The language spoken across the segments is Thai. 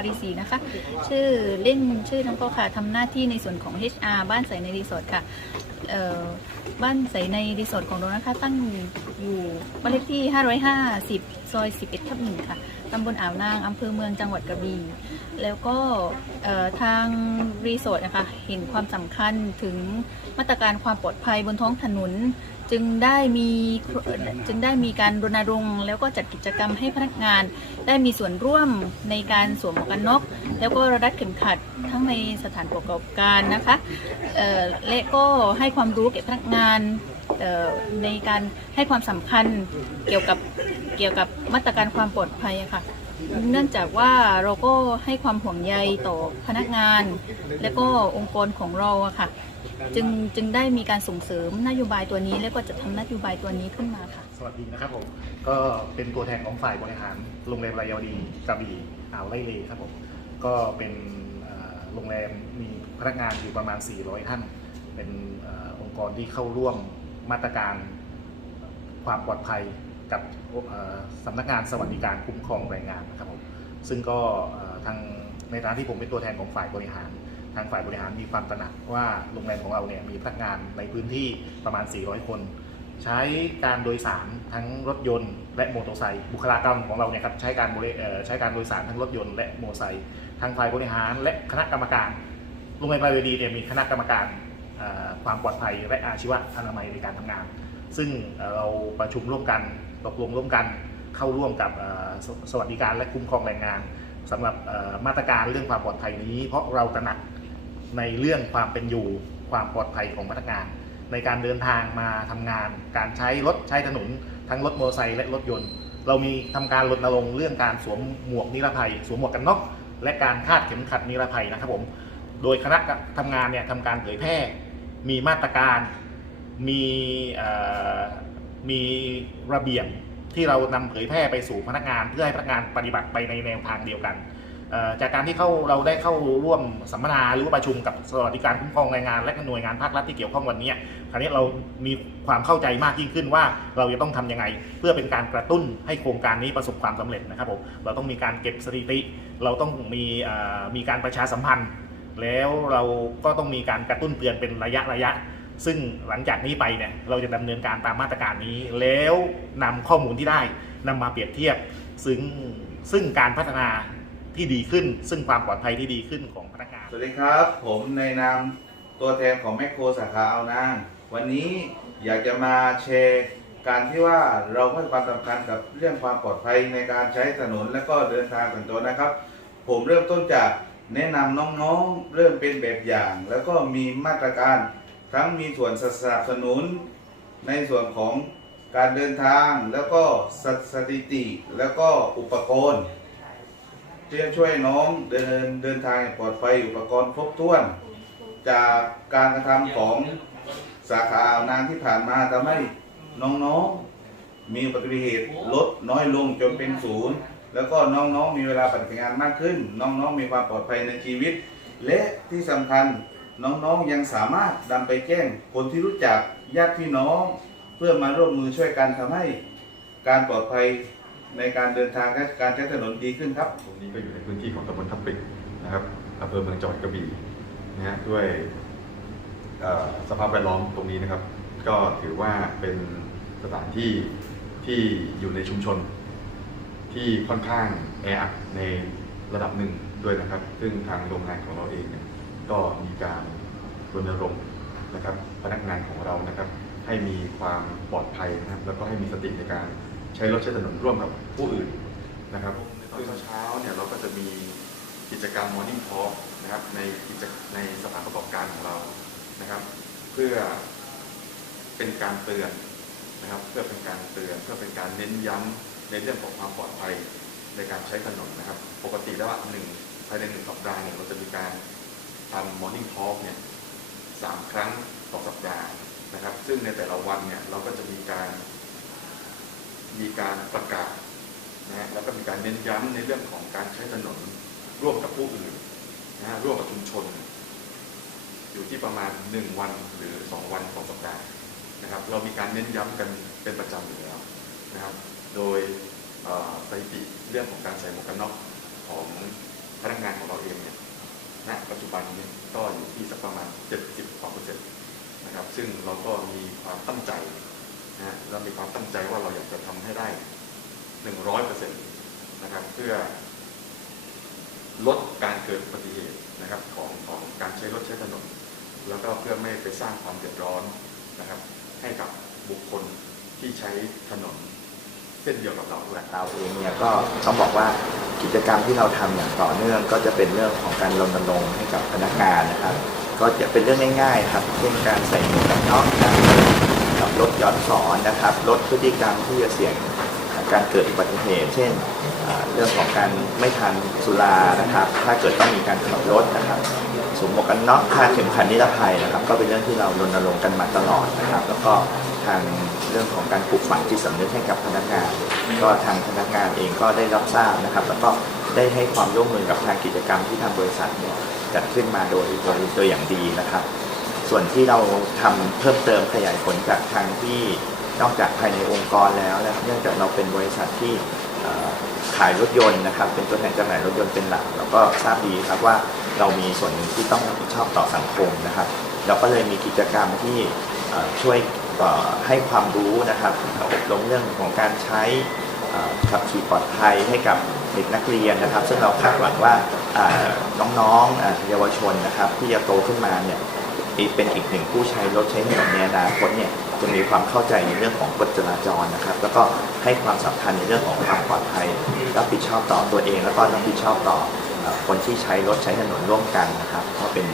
สาวารีศรีนะคะ ชื่อเล่นชื่อน้องโปค่ะทำหน้าที่ในส่วนของ HR บ้านใสในรีสอร์ทค่ะบ้านใสในรีสอร์ทของเรานะคะ ตั้งอยู่บ้านเลขที่ 550 ซอย 11 ทับหนึ่งค่ะ ตำบลอ่าวนาง อำเภอเมืองจังหวัดกระบี่ แล้วก็ทางรีสอร์ทนะคะ เห็นความสำคัญถึงมาตรการความปลอดภัยบนท้องถนน จึงได้มีจึงได้มีการรณรงค์ แล้วก็จัดกิจกรรมให้พนักงาน ได้มีส่วนร่วมในการสวมหมวกกันน็อก แล้วก็รัดเข็มขัดทั้งในสถานประกอบการนะคะและก็ให้ความรู้แก่พนักงาน ในการให้ความสำคัญเกี่ยวกับเกี่ยวกับมาตรการความปลอดภัยค่ะ เนื่องจากว่าเราก็ให้ความห่วงใยต่อพนักงาน และก็องค์กรของเราอะค่ะ จึงจึงได้มีการส่งเสริมนโยบายตัวนี้ แล้วก็จะทำนโยบายตัวนี้ขึ้นมาค่ะ สวัสดีนะครับผมก็เป็นตัวแทนของฝ่ายบริหารโรงแรมรายาวดีกระบี่อ่าวไร่เลครับผมก็เป็นโรงแรมมีพนักงานอยู่ประมาณ 400 ท่าน เป็นองค์กรที่เข้าร่วม มาตรการความปลอดภัยกับสำนักงานสวัสดิการคุ้มครองแรงงานนะครับผมซึ่งก็ทางในฐานะที่ผมเป็นตัวแทนของฝ่ายบริหาร ทางฝ่ายบริหารมีความตระหนักว่าโรงแรมของเราเนี่ยมีพนักงานในพื้นที่ประมาณ 400 คน ใช้การโดยสารทั้งรถยนต์ และมอเตอร์ไซค์บุคลากรของเราเนี่ยครับใช้การใช้การโดยสารทั้งรถยนต์และมอเตอร์ไซค์ทางฝ่ายบริหารและคณะกรรมการโรงแรมรายดีเนี่ยมีคณะกรรมการ ความปลอดภัยและอาชีวะอนามัยในการทำงาน ซึ่งเราประชุมร่วมกันตกลงร่วมกันเข้าร่วมกับสวัสดิการและคุ้มครองแรงงานสำหรับมาตรการเรื่องความปลอดภัยนี้ เพราะเราตระหนักในเรื่องความเป็นอยู่ความปลอดภัยของพนักงาน ในการเดินทางมาทำงาน การใช้รถใช้ถนน ทั้งรถมอเตอร์ไซค์และรถยนต์ เรามีทำการรณรงค์เรื่องการสวมหมวกนิรภัย สวมหมวกกันน็อกและการคาดเข็มขัดนิรภัยนะครับผมโดยคณะทำงานเนี่ยทำการเผยแพร่ มีมาตรการ มีมีระเบียบที่เรานำเผยแพร่ไปสู่พนักงาน เพื่อให้พนักงานปฏิบัติไปในแนวทางเดียวกัน จากการที่เข้าเราได้เข้าร่วมสัมมนาหรือประชุมกับสวัสดิการคุ้มครองแรงงานและหน่วยงานภาครัฐที่เกี่ยวข้องวันนี้คราวนี้เรามีความเข้าใจมากยิ่งขึ้นว่าเราจะต้องทำยังไง เพื่อเป็นการกระตุ้นให้โครงการนี้ประสบความสำเร็จนะครับผมเราต้องมีการเก็บสถิติ เราต้องมีมีการประชาสัมพันธ์ แล้วเราก็ต้องมีการกระตุ้นเตือนเป็นระยะระยะ ซึ่งหลังจากนี้ไปเนี่ยเราจะดำเนินการตามมาตรการนี้ แล้วนำข้อมูลที่ได้นำมาเปรียบเทียบ ซึ่งซึ่งการพัฒนาที่ดีขึ้น ซึ่งความปลอดภัยที่ดีขึ้นของพนักงาน สวัสดีครับ ผมในนามตัวแทนของแมคโครสาขาเอานางวันนี้อยากจะมาแชร์การที่ว่าเราให้ความสำคัญกับเรื่องความปลอดภัยในการใช้ถนนและก็เดินทางสัญจรนะครับ ผมเริ่มต้นจาก แนะนำน้องๆเริ่มเป็นแบบอย่าง แล้วก็มีมาตรการทั้งมีส่วนสนับสนุน ในส่วนของการเดินทางแล้วก็สถิติแล้วก็อุปกรณ์ที่จะช่วยน้องเดินเดินทางอย่างปลอดภัยอุปกรณ์ครบถ้วน จากการกระทำของสาขาอ่าวนางที่ผ่านมาทำให้น้องๆ มีอุบัติเหตุลดน้อยลงจนเป็นศูนย์ แล้วก็น้องๆมีเวลาปฏิบัติงานมากขึ้น น้องๆมีความปลอดภัยในชีวิต และที่สำคัญน้องๆยังสามารถนำไปแจ้งคนที่รู้จักญาติพี่น้อง เพื่อมาร่วมมือช่วยกันทำให้การปลอดภัยในการเดินทางและการใช้ถนนดีขึ้นครับตรงนี้ก็อยู่ในพื้นที่ของตำบลทับปิกนะครับอำเภอเมืองจังหวัดกระบี่นะฮะด้วยสภาพแวดล้อมตรงนี้นะครับ ก็ถือว่าเป็นสถานที่ที่อยู่ในชุมชน ที่ค่อนข้างแออัดในระดับหนึ่งด้วยนะครับ ซึ่งทางโรงงานของเราเองเนี่ยก็มีการรณรงค์นะครับพนักงานของเรานะครับ ให้มีความปลอดภัยนะครับแล้วก็ให้มีสติในการใช้รถใช้ถนนร่วมกับผู้อื่นนะครับตอนเช้าๆเนี่ยเราก็จะมีกิจกรรม Morning Talk นะครับในกิจในสถานประกอบการของเรานะครับ เพื่อเป็นการเตือนนะครับ เพื่อเป็นการเตือน เพื่อเป็นการเน้นย้ำ ในเรื่องของความปลอดภัยในการใช้ถนนนะครับ ปกติแล้วหนึ่งภายในหนึ่งสัปดาห์เนี่ยเราจะมีการทำ Morning Talk เนี่ยสามครั้งต่อสัปดาห์นะครับ ซึ่งในแต่ละวันเนี่ยเราก็จะมีการมีการประกาศนะฮะแล้วก็มีการเน้นย้ำในเรื่องของการใช้ถนนร่วมกับผู้อื่นนะฮะร่วมกับชุมชน อยู่ที่ประมาณ 1 วันหรือ 2 วันต่อสัปดาห์นะครับ เรามีการเน้นย้ำกันเป็นประจำอยู่แล้วนะครับ โดยสถิติเรื่องของการใส่หมวกกันน็อกของพนักงานของเราเองเนี่ยณปัจจุบันเนี่ยก็อยู่ที่สักประมาณ 70กว่าเปอร์เซ็นต์นะครับ ซึ่งเราก็มีความตั้งใจนะฮะเรามีความตั้งใจว่าเราอยากจะทำให้ได้ 100เปอร์เซ็นต์นะครับ เพื่อลดการเกิดอุบัติเหตุนะครับของของการใช้รถใช้ถนน แล้วก็เพื่อไม่ไปสร้างความเดือดร้อนนะครับ ให้กับบุคคลที่ใช้ถนน เส้นเดียวกับเราด้วยเราเองเนี่ยก็ต้องบอกว่ากิจกรรมที่เราทำอย่างต่อเนื่องก็จะเป็นเรื่องของการรณรงค์ให้กับพนักงานนะครับ ก็จะเป็นเรื่องง่ายๆครับเช่นการใส่หมวกกันน็อกการขับรถย้อนสอนนะครับลดพฤติกรรมที่จะเสี่ยงการเกิดอุบัติเหตุ เช่นเรื่องของการไม่ทานสุรานะครับ ถ้าเกิดต้องมีการขับรถนะครับ สวมหมวกกันน็อกคาดเข็มขัดนิรภัยนะครับ ก็เป็นเรื่องที่เรารณรงค์กันมาตลอดนะครับ แล้วก็ทางเรื่องของการปลูกฝังจิตสำนึกให้กับพนักงาน ก็ทางพนักงานเองก็ได้รับทราบนะครับ แล้วก็ได้ให้ความร่วมมือกับทางกิจกรรมที่ทางบริษัทเนี่ยจัดขึ้นมาโดยโดยโดยอย่างดีนะครับ ส่วนที่เราทำเพิ่มเติมขยายผลจากทางที่นอกจากภายในองค์กรแล้วนะครับเนื่องจากเราเป็นบริษัทที่ขายรถยนต์นะครับ เป็นตัวแทนจำหน่ายรถยนต์เป็นหลัก แล้วก็ทราบดีครับว่า เรามีส่วนหนึ่งที่ต้องรับผิดชอบต่อสังคมนะครับ เราก็เลยมีกิจกรรมที่ช่วยให้ความรู้นะครับอบรมเรื่องของการใช้ขับขี่ปลอดภัยให้กับเด็กนักเรียนนะครับ ซึ่งเราคาดหวังว่าน้องๆอ่าเยาวชนนะครับ ที่จะโตขึ้นมาเนี่ยเป็นอีกหนึ่งผู้ใช้รถใช้ถนนในอนาคตเนี่ยจะมีความเข้าใจในเรื่องของกฎจราจรนะครับ แล้วก็ให้ความสำคัญในเรื่องของความปลอดภัยรับผิดชอบต่อตัวเอง แล้วก็รับผิดชอบต่อ คนที่ใช้รถใช้ถนนร่วมกันนะครับ ก็เป็น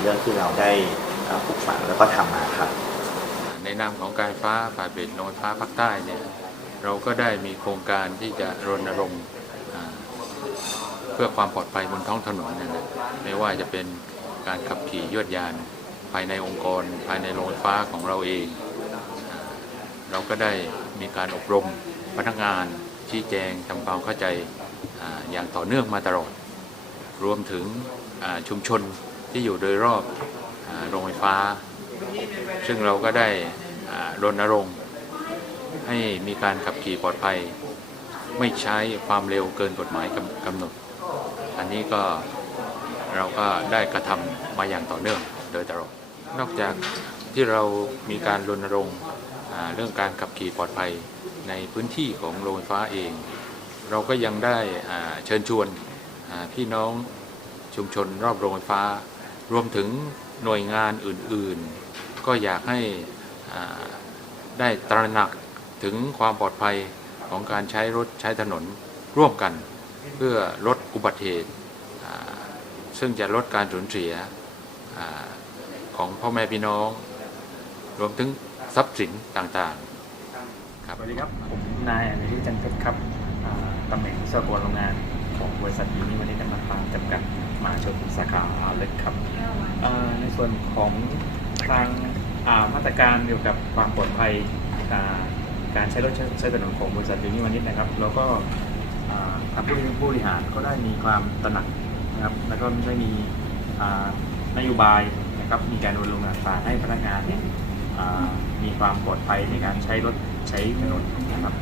เรื่องที่เราได้ปลูกฝังแล้วก็ทำมาครับ ในนามของการฟ้าฝ่ายผลิตโรงไฟฟ้าภาคใต้เนี่ยเราก็ได้มีโครงการที่จะรณรงค์เพื่อความปลอดภัยบนท้องถนนเนะไม่ว่าจะเป็นการขับขี่ยวดยาน ภายในองค์กร ภายในโรงไฟฟ้าของเราเอง เราก็ได้มีการอบรมพนักงานชี้แจงทำความเข้าใจอย่างต่อเนื่องมาตลอด รวมถึงชุมชนที่อยู่โดยรอบโรงไฟฟ้า ซึ่งเราก็ได้รณรงค์ให้มีการขับขี่ปลอดภัย ไม่ใช้ความเร็วเกินกฎหมายกำหนด อันนี้ก็เราก็ได้กระทำมาอย่างต่อเนื่องโดยตลอดนอกจากที่เรามีการรณรงค์เรื่องการขับขี่ปลอดภัยในพื้นที่ของโรงไฟฟ้าเอง เราก็ยังได้เชิญชวน พี่น้องชุมชนรอบโรงไฟฟ้า รวมถึงหน่วยงานอื่นๆ ก็อยากให้ได้ตระหนักถึงความปลอดภัยของการใช้รถใช้ถนนร่วมกัน เพื่อลดอุบัติเหตุ ซึ่งจะลดการสูญเสียอของพ่อแม่พี่น้อง รวมถึงทรัพย์สินต่างๆ ครับสวัสดีครับผมนายอนุชิจันทร์เพชรครับตำแหน่งวิศวกรโรงงาน ของบริษัทยูนิวันนี้กันมาฟาร์มจำกัดมหาชนสาขาเล็กครับอ่าในส่วนของทางอ่ามาตรการเกี่ยวกับความปลอดภัยอ่าการใช้รถใช้ใช้ถนนของบริษัทยูนิวันนี้นะครับ แล้วก็อ่าทางผู้ผู้บริหารก็ได้มีความตระหนักนะครับแล้วก็ได้มีอ่านโยบายนะครับมีการรณรงค์ต่างๆให้พนักงานเนี่ยอ่ามีความปลอดภัยในการใช้รถใช้ถนนนะครับ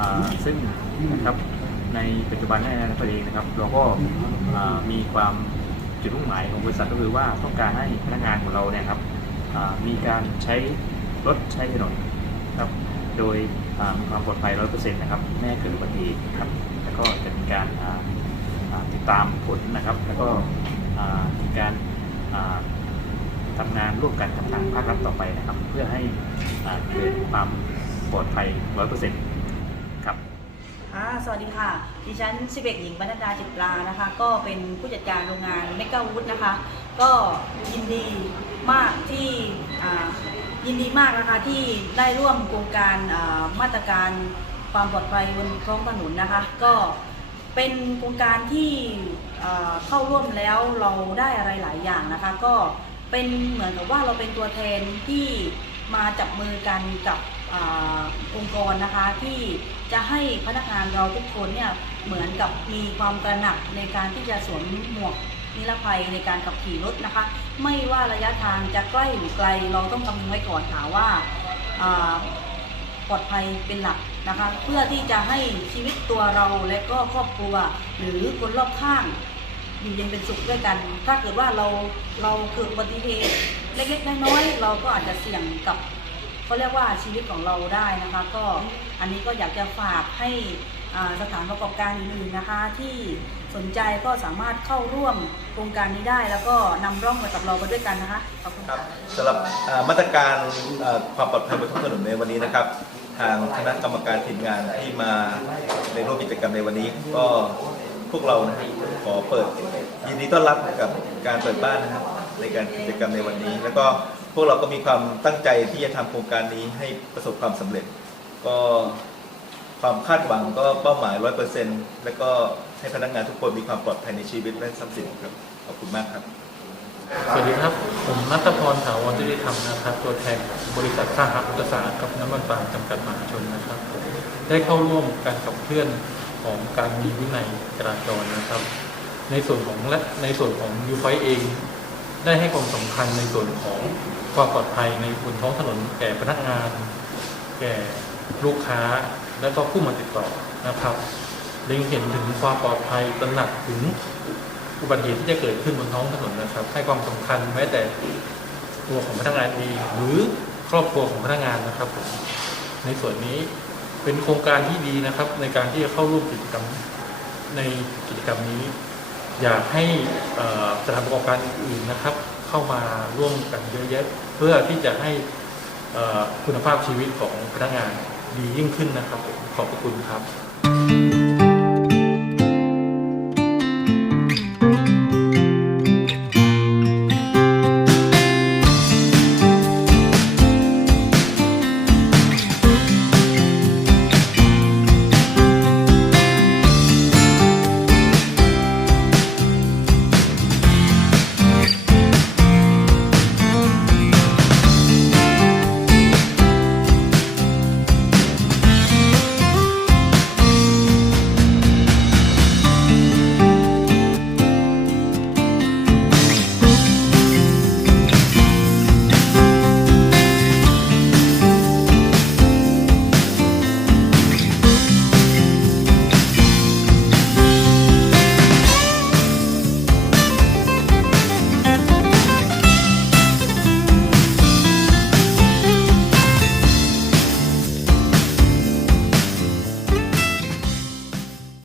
อ่าซึ่งนะครับ ในปัจจุบันในอนาคตเองนะครับ เราก็มีความจุดมุ่งหมายของบริษัทก็คือว่าต้องการให้พนักงานของเราเนี่ยครับมีการใช้รถใช้ถนนครับโดยมีความปลอดภัยร้อยเปอร์เซ็นต์นะครับไม่ให้เกิดอุบัติเหตุครับแล้วก็จะมีการติดตามผลนะครับ แล้วก็มีการอ่าทำงานร่วมกันกับทางภาครัฐต่อไปนะครับ เพื่อให้เกิดความปลอดภัย 100%ครับ ค่ะ สวัสดีค่ะ ดิฉันสิเบกหญิงบรรดาจิตรานะคะ ก็เป็นผู้จัดการโรงงานเมกาวูดนะคะ ก็ยินดีมากที่ยินดีมากนะคะที่ได้ร่วมโครงการมาตรการความปลอดภัยบนท้องถนนนะคะ ก็เป็นโครงการที่เข้าร่วมแล้วเราได้อะไรหลายอย่างนะคะ ก็เป็นเหมือนกับว่าเราเป็นตัวแทนที่มาจับมือกันกับ องค์กรนะคะที่จะให้พนักงานเราทุกคนเนี่ยเหมือนกับมีความตระหนักในการที่จะสวมหมวกนิรภัยในการขับขี่รถนะคะ ไม่ว่าระยะทางจะใกล้หรือไกลเราต้องคำนึงไว้ก่อนค่ะว่าอ่าปลอดภัยเป็นหลักนะคะ เพื่อที่จะให้ชีวิตตัวเราและก็ครอบครัว หรือคนรอบข้าง อยู่เย็นเป็นสุขด้วยกัน ถ้าเกิดว่าเราเราเกิดอุบัติเหตุเล็กๆน้อยๆเราก็อาจจะเสี่ยงกับ เขาเรียกว่าชีวิตของเราได้นะคะ ก็อันนี้ก็อยากจะฝากให้สถานประกอบการอื่นๆนะคะ ที่สนใจก็สามารถเข้าร่วมโครงการนี้ได้ แล้วก็นำร่องไปกับเราไปด้วยกันนะคะขอบคุณครับสำหรับมาตรการความปลอดภัยบนท้องถนนในวันนี้นะครับ ทางคณะกรรมการทีมงานที่มาในร่วมกิจกรรมในวันนี้ก็พวกเรานะขอเปิดยินดีต้อนรับกับการเปิดบ้านนะครับ ในการกิจกรรมในวันนี้ แล้วก็พวกเราก็มีความตั้งใจที่จะทำโครงการนี้ให้ประสบความสำเร็จ ก็ความคาดหวังก็เป้าหมาย100%แล้วก็ให้พนักงานทุกคนมีความปลอดภัยในชีวิตและทรัพย์สินครับขอบคุณมากครับ สวัสดีครับ ผมนัทพรถาวรที่ได้ทำนะครับ ตัวแทนบริษัทสหอุตสาหกับน้ำมันปาล์มจำกัดมหาชนนะครับ ได้เข้าร่วมการขับเคลื่อนของการมีวินัยจราจรนะครับ ในส่วนของและในส่วนของยูไฟเอง ได้ให้ความสำคัญในส่วนของความปลอดภัยในบนท้องถนนแก่พนักงาน แก่ลูกค้าและก็ผู้มาติดต่อนะครับเล็งเห็นถึงความปลอดภัยตระหนักถึงอุบัติเหตุที่จะเกิดขึ้นบนท้องถนนนะครับ ให้ความสำคัญแม้แต่ตัวของพนักงานเองหรือครอบครัวของพนักงานนะครับผมในส่วนนี้เป็นโครงการที่ดีนะครับ ในการที่จะเข้าร่วมกิจกรรมในกิจกรรมนี้ อยากให้สถานประกอบการอื่นนะครับ เข้ามาร่วมกันเยอะแยะเพื่อที่จะให้คุณภาพชีวิตของพนักงานดียิ่งขึ้นนะครับขอบพระคุณครับ